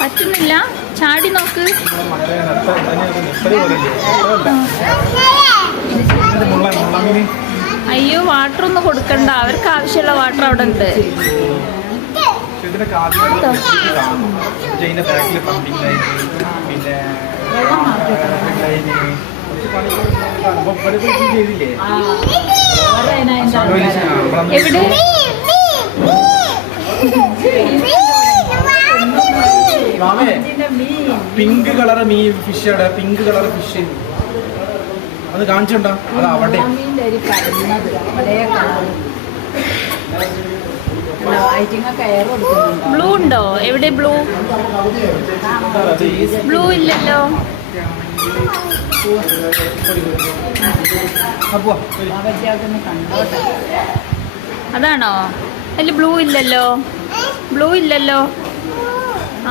പറ്റുന്നില്ല, ചാടി നോക്ക്. അയ്യോ, വാട്ടർ ഒന്നും കൊടുക്കണ്ട, അവർക്ക് ആവശ്യമുള്ള വാട്ടർ അവിടെ ഉണ്ട്. എവിടെ പിങ്ക് കളർ മീൻ ഫിഷ് അവിടെ, പിങ്ക് കളർ ഫിഷ് അത് കാണിച്ചുണ്ടോ? അത് അവിടെ ബ്ലൂ ഉണ്ടോ? എവിടെ ബ്ലൂ? ബ്ലൂ ഇല്ലല്ലോ. അതാണോ? അതിൽ ബ്ലൂ ഇല്ലല്ലോ. ബ്ലൂ ഇല്ലല്ലോ.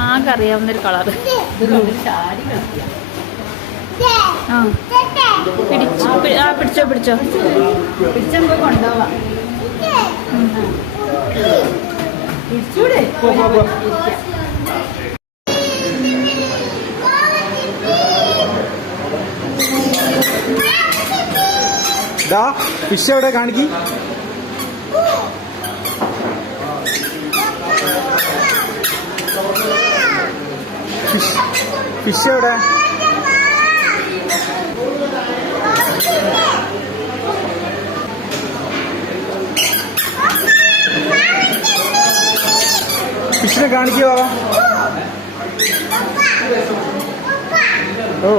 ആകെ അറിയാവുന്നൊരു കളറ്. ആ പിടിച്ചോ പിടിച്ചോ പിടിച്ചോ. പിടിച്ചോ കൊണ്ടുപോവാ. ഫിഷ് എവിടെ കാണിക്കി? ഫിഷ് എവിടെ? ഫിഷിനെ കാണിക്കുക. ഓ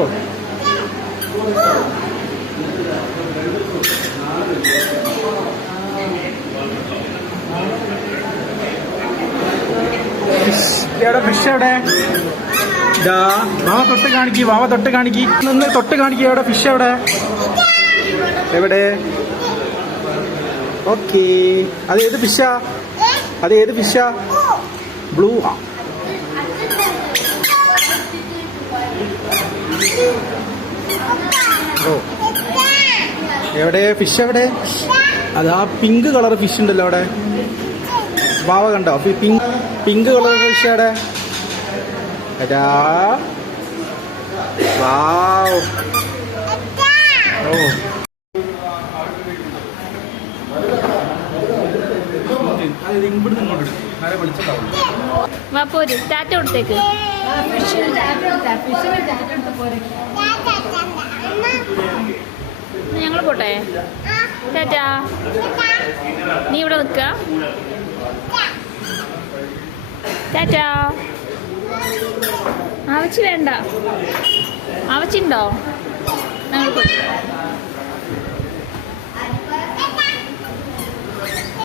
എവിടെ ഫിഷ് എവിടെ? വാവ തൊട്ട് കാണിക്കി, വാവ തൊട്ട് കാണിക്കി, നിന്ന് തൊട്ട് കാണിക്കുക. എവിടെ ഫിഷ് എവിടെ? എവിടെ? ഓക്കേ, അത് ഏത് ഫിഷാ? അത് ഏത് ഫിഷാ? ബ്ലൂ. ഓ എവിടെ ഫിഷ്? എവിടെ? അത് ആ പിങ്ക് കളർ ഫിഷ് ഉണ്ടല്ലോ അവിടെ. വാവ കണ്ടോ? പിങ്ക് കളർ ഫിഷ് അവിടെ. വാവ്. ഓ വാ പോര്, ടാറ്റ കൊടുത്തേക്ക്. ഞങ്ങൾ പോട്ടെ. ടാറ്റ. നീ ഇവിടെ നിൽക്ക. ടാറ്റ. ആവശ്യം വേണ്ട. ആവശ്യമുണ്ടോ? ഞങ്ങൾ പോയി.